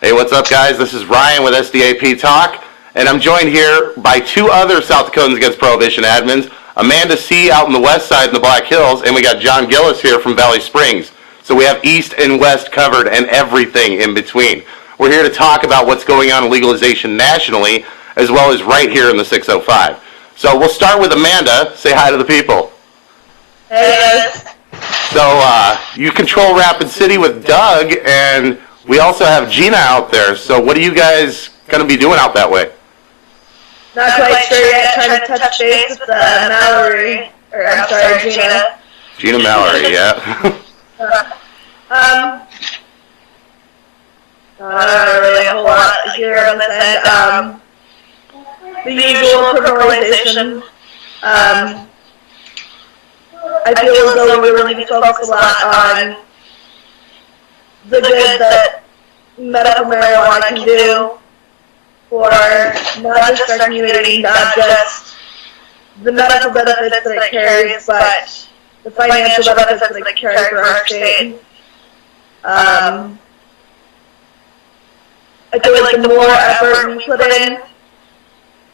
Hey, what's up, guys? This is Ryan with SDAP Talk, and I'm joined here by two other South Dakotans Against Prohibition admins, Amanda C. out in the west side in the Black Hills, and we got John Gillis here from Valley Springs. So we have east and west covered and everything in between. We're here to talk about what's going on in legalization nationally, as well as right here in the 605. So we'll start with Amanda. Say hi to the people. Hey. So you control Rapid City with Doug, and we also have Gina out there. So what are you guys going to be doing out that way? Not quite sure yet. Trying to touch base with Mallory. Or I'm sorry, Gina. Gina Mallory, yeah. Not really a whole lot here on this end. The usual criminalization. I feel as though we really need to focus a lot on the good that medical marijuana can do for not just our community, not just the medical benefits that it carries, but the financial benefits that it carries for our state. I feel like the more effort we put in,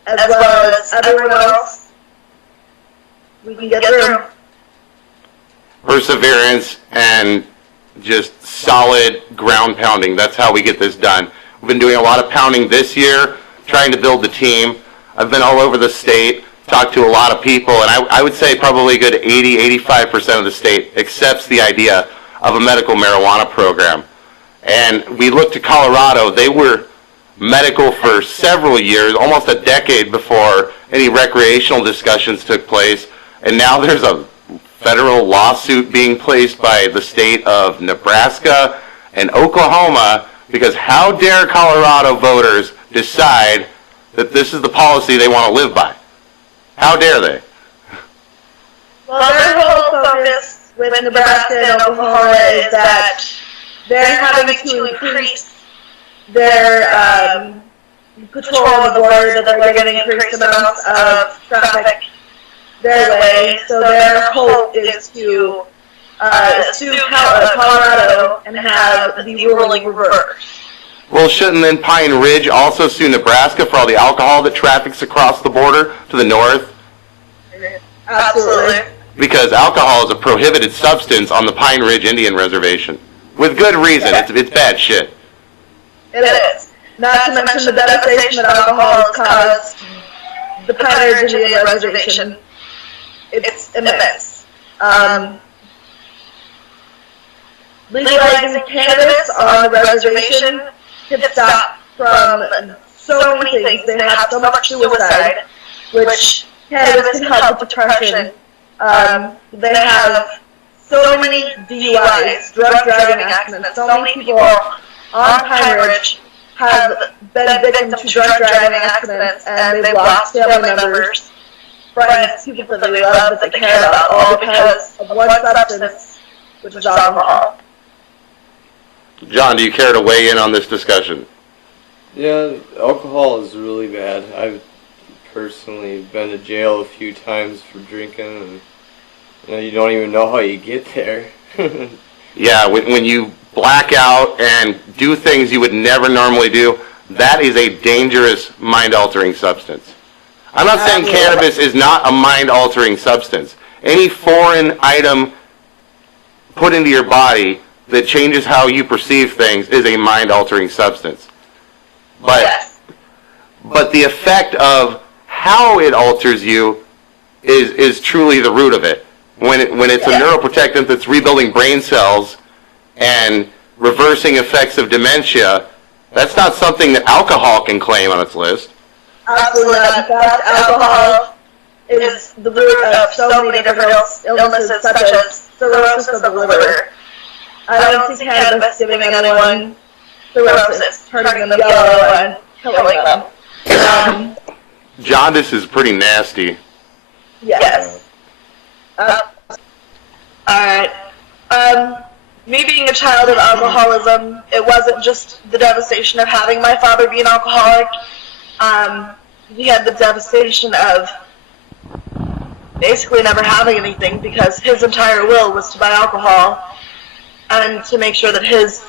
as well as everyone else, we can get through. Perseverance and just solid ground pounding. That's how we get this done. We've been doing a lot of pounding this year, trying to build the team. I've been all over the state, talked to a lot of people, and I would say probably a good 80-85% of the state accepts the idea of a medical marijuana program. And we looked to Colorado. They were medical for several years, almost a decade before any recreational discussions took place, and now there's a federal lawsuit being placed by the state of Nebraska and Oklahoma because how dare Colorado voters decide that this is the policy they want to live by? How dare they? Well, their whole focus with Nebraska and Oklahoma is that they're having to increase their patrol on the border, that they're getting increased amounts of traffic their way, so their hope is to sue Colorado and have the ruling reversed. Well, shouldn't then Pine Ridge also sue Nebraska for all the alcohol that traffics across the border to the north? Absolutely. Because alcohol is a prohibited substance on the Pine Ridge Indian Reservation. With good reason. It's bad shit. It is. Not to mention the devastation that alcohol has caused the Pine Ridge Indian Reservation. It's immense. Legalizing cannabis on the reservation could stop from so many things. They have so much suicide, which cannabis can help with depression. They have so many DUIs, drug driving accidents. So many people on Pine Ridge have been victims to drug driving accidents, and they've lost family members, friends, people that they love, that they care about, all because of one substance, which is alcohol. John, do you care to weigh in on this discussion? Yeah, alcohol is really bad. I've personally been to jail a few times for drinking, and you don't even know how you get there. Yeah, when you black out and do things you would never normally do, that is a dangerous mind-altering substance. I'm not saying cannabis is not a mind-altering substance. Any foreign item put into your body that changes how you perceive things is a mind-altering substance. But the effect of how it alters you is truly the root of it. When it's a neuroprotectant that's rebuilding brain cells and reversing effects of dementia, that's not something that alcohol can claim on its list. Absolutely not. In fact, alcohol is the root of so many different illnesses, such as cirrhosis of the liver. I don't see cannabis giving anyone cirrhosis, turning them yellow and killing them. Jaundice is pretty nasty. Yes. Alright. Me being a child of alcoholism, it wasn't just the devastation of having my father be an alcoholic. He had the devastation of basically never having anything because his entire will was to buy alcohol and to make sure that his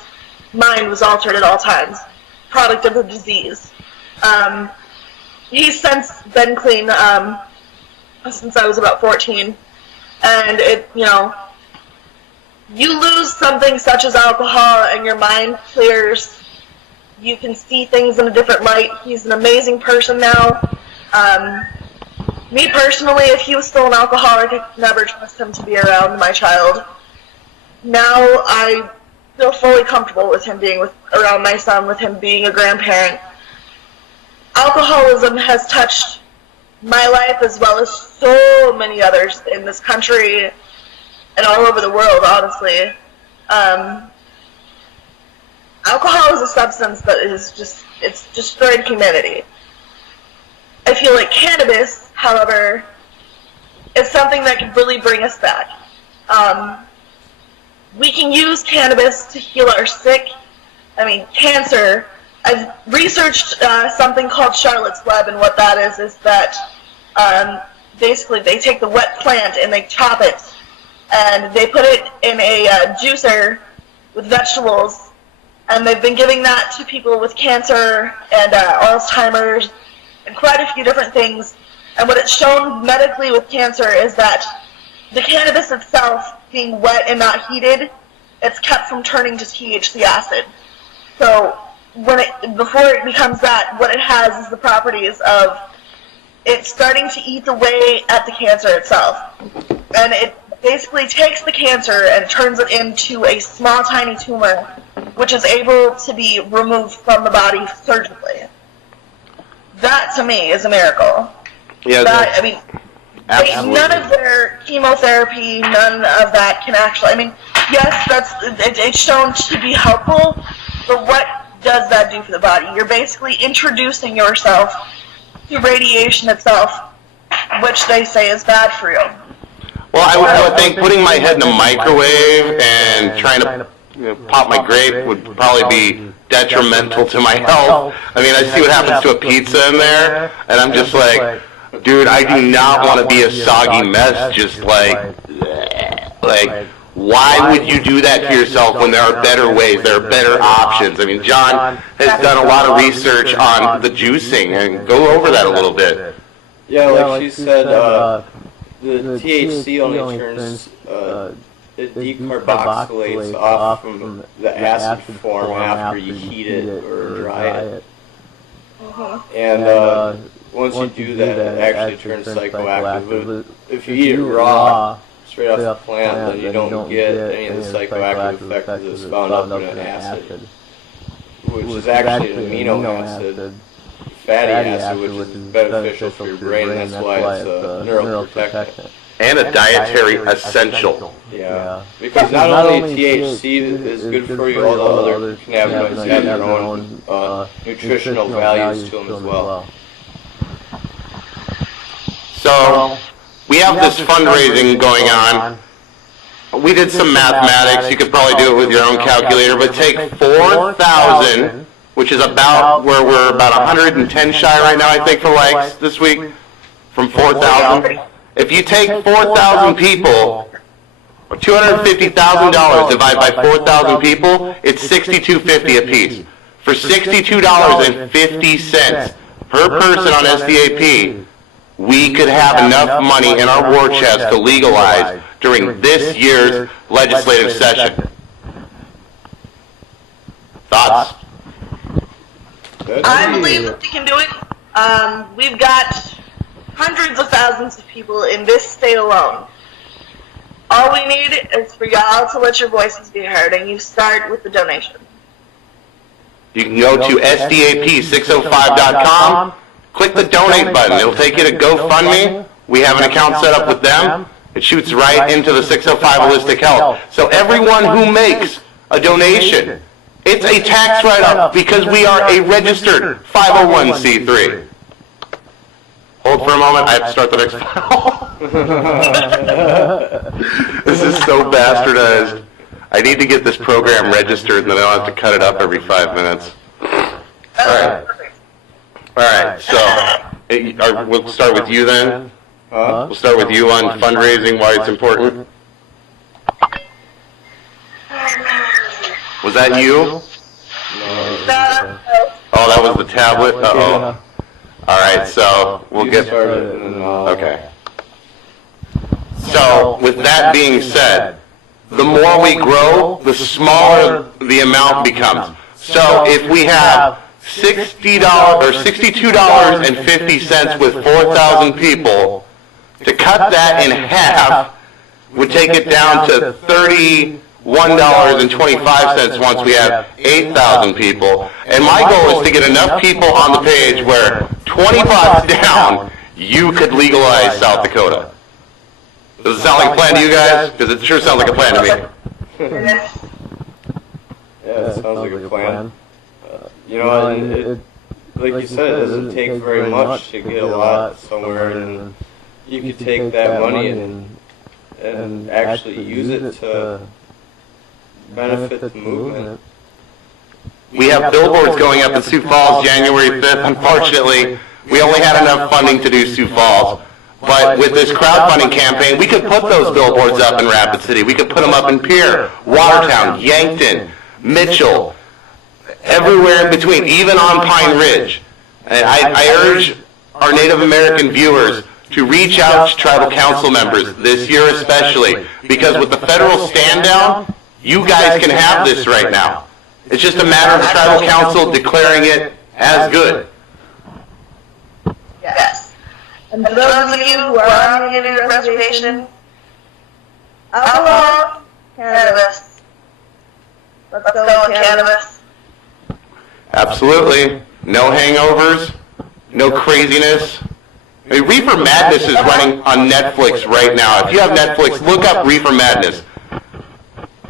mind was altered at all times. product of the disease. He's since been clean since I was about 14, and you lose something such as alcohol and your mind clears. You can see things in a different light. He's an amazing person now. Me personally, if he was still an alcoholic, I could never trust him to be around my child. Now I feel fully comfortable with him being around my son, with him being a grandparent. Alcoholism has touched my life as well as so many others in this country and all over the world, honestly. Alcohol is a substance that it's destroyed humanity. I feel like cannabis, however, is something that can really bring us back. We can use cannabis to heal our sick. Cancer. I've researched something called Charlotte's Web, and what that is that basically they take the wet plant and they chop it, and they put it in a juicer with vegetables, and they've been giving that to people with cancer and Alzheimer's and quite a few different things. And what it's shown medically with cancer is that the cannabis itself, being wet and not heated, it's kept from turning to THC acid. So before it becomes that, what it has is the properties of it's starting to eat away at the cancer itself. And it basically takes the cancer and turns it into a small, tiny tumor, which is able to be removed from the body surgically. That, to me, is a miracle. Yeah, none of their chemotherapy, none of that can actually, yes, it's shown to be helpful, but what does that do for the body? You're basically introducing yourself to radiation itself, which they say is bad for you. Well, I would think putting my head in a microwave and trying to pop my grape would probably be detrimental to my health. I see what happens to a pizza in there, and I'm just like, dude, I do not want to be a soggy mess, just like, why would you do that to yourself when there are better ways, there are better options? John has done a lot of research on the juicing, and go over that a little bit. Yeah, like she said, the THC only turns, it decarboxylates off from the acid form after you heat it or dry it. And once you do that, it actually turns psychoactive. But if you eat it raw, straight off the plant, then you don't get any of the psychoactive effect because it's bound up in an acid, which is actually an amino acid, fatty acid, which is beneficial for your brain, and that's why it's a neuroprotectant. And a dietary essential. Yeah, because not only THC is good for you, all the other cannabinoids have their own nutritional values to them as well. So, we have this fundraising going on. We did some mathematics. You could probably do it with your own calculator, but take 4,000, which is about where we're about 110 shy right now, I think, for likes this week, from 4,000. If you take 4,000 people, or $250,000 divided by 4,000 people, it's $62.50 a piece. For $62.50 per person on SDAP, we could have enough money in our war chest to legalize during this year's legislative session. Thoughts? I believe that we can do it. We've got hundreds of thousands of people in this state alone. All we need is for y'all to let your voices be heard, and you start with the donation. You can go to SDAP605.com, click the donate button. It'll take you to GoFundMe. We have an account set up with them. It shoots right into the 605 Holistic Health. So everyone who makes a donation, it's a tax write-off because we are a registered 501c3. Hold for a moment, I have to start the next file. This is so bastardized. I need to get this program registered and then I don't have to cut it up every 5 minutes. Alright, so we'll start with you then. We'll start with you on fundraising, why it's important. Was that you? No. Oh, that was the tablet? Uh-oh. All right, so we'll You get... start it and then I'll... Okay. So, with that being said, the more we grow, the smaller the amount becomes. So, if we have $60 or $62.50 with 4,000 people, to cut that in half would take it down to $31.25 once we have 8,000 people. And my goal is to get enough people on the page where 20 bucks down, you could legalize South Dakota. Does it sound like a plan to you guys? Because it sure sounds like a plan to me. Yeah, it sounds like a plan. You know, and it, like you said, it doesn't take very much to get a lot somewhere, and you could take that money and actually use it to benefit the movement. We have billboards going up in Sioux Falls January 5th. Unfortunately, we only had enough funding to do Sioux Falls. But with this crowdfunding campaign, we could put those billboards up in Rapid City. We could put them up in Pierre, Watertown, Yankton, Mitchell, everywhere in between, even on Pine Ridge. And I urge our Native American viewers to reach out to tribal council members this year especially, because with the federal stand down, you guys can have this right now. It's just a matter of the tribal council declaring it as good. Yes. And for those of you who are on the Indian reservation, outlaw cannabis. Let's go with cannabis. Absolutely. No hangovers, no craziness. I mean, Reefer Madness is running on Netflix right now. If you have Netflix, look up Reefer Madness.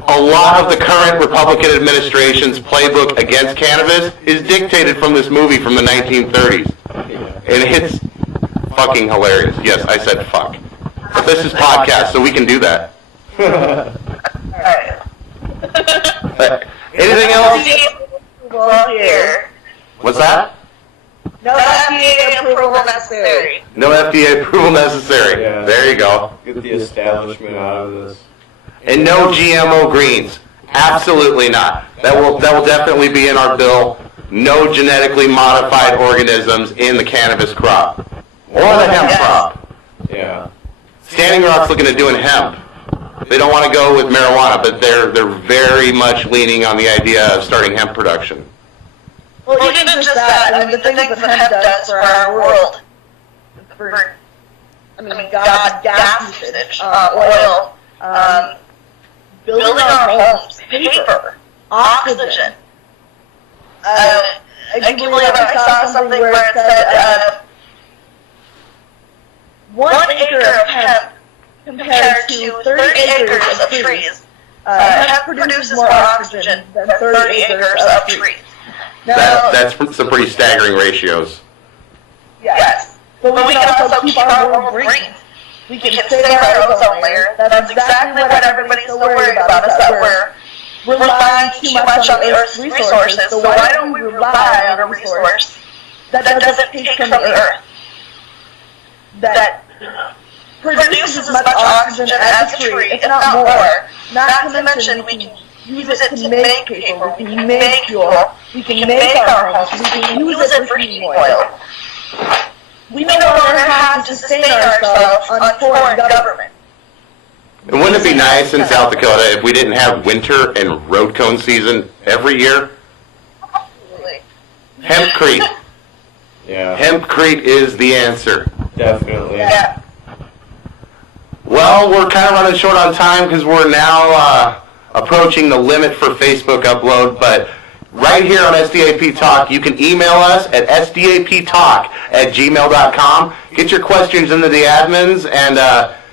A lot of the current Republican administration's playbook against cannabis is dictated from this movie from the 1930s. And it's fucking hilarious. Yes, I said fuck. But this is podcast, so we can do that. Anything else? Well, here. What's that? No FDA approval necessary. No FDA approval necessary. Yeah. There you go. Get the establishment out of this. And no GMO greens. Absolutely not. That will definitely be in our bill. No genetically modified organisms in the cannabis crop. Or the hemp crop. Yeah. Standing Rock's looking at doing hemp. They don't want to go with marijuana, but they're very much leaning on the idea of starting hemp production. Well, even just that, I mean, the things that hemp does for our world, gas usage, oil, building our homes, paper, oxygen. I can't believe I saw something where it said 1 acre of hemp compared to 30 acres of trees. Hemp produces more oxygen than 30 acres of trees. Now, That's some pretty staggering ratios. yes, but we can also keep our world green. We can save our ozone layer. That's exactly what everybody's so worried about, is that we're relying too much on the Earth's resources. So why don't we rely on a resource that doesn't take from the Earth, that produces as much oxygen as a tree, if not more. Not to mention, we can use it to make paper, we can make fuel, we can make our homes, we can use it for heating oil. We no longer have to sustain ourselves on foreign government. And wouldn't it be nice in South Dakota if we didn't have winter and road cone season every year? Absolutely. Hempcrete. Yeah. Hempcrete is the answer. Definitely. Yeah. Well, we're kind of running short on time because we're now approaching the limit for Facebook upload, but right here on SDAP Talk, you can email us at sdaptalk@gmail.com. Get your questions into the admins and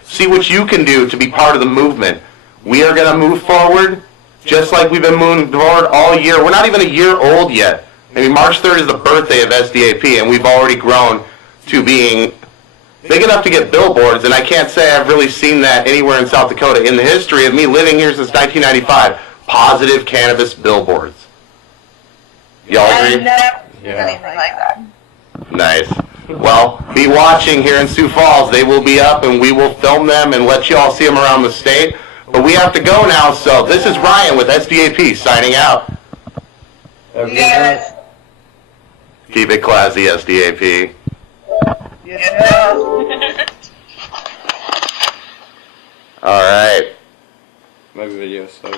see what you can do to be part of the movement. We are going to move forward just like we've been moving forward all year. We're not even a year old yet. I mean, March 3rd is the birthday of SDAP, and we've already grown to being big enough to get billboards, and I can't say I've really seen that anywhere in South Dakota in the history of me living here since 1995. Positive cannabis billboards. Y'all agree? I've never seen Yeah. anything like that. Nice. Well, be watching here in Sioux Falls. They will be up, and we will film them and let you all see them around the state. But we have to go now, so this is Ryan with SDAP signing out. Have a good Yes. night. Keep it classy, SDAP. Yeah. All right. My video sucks.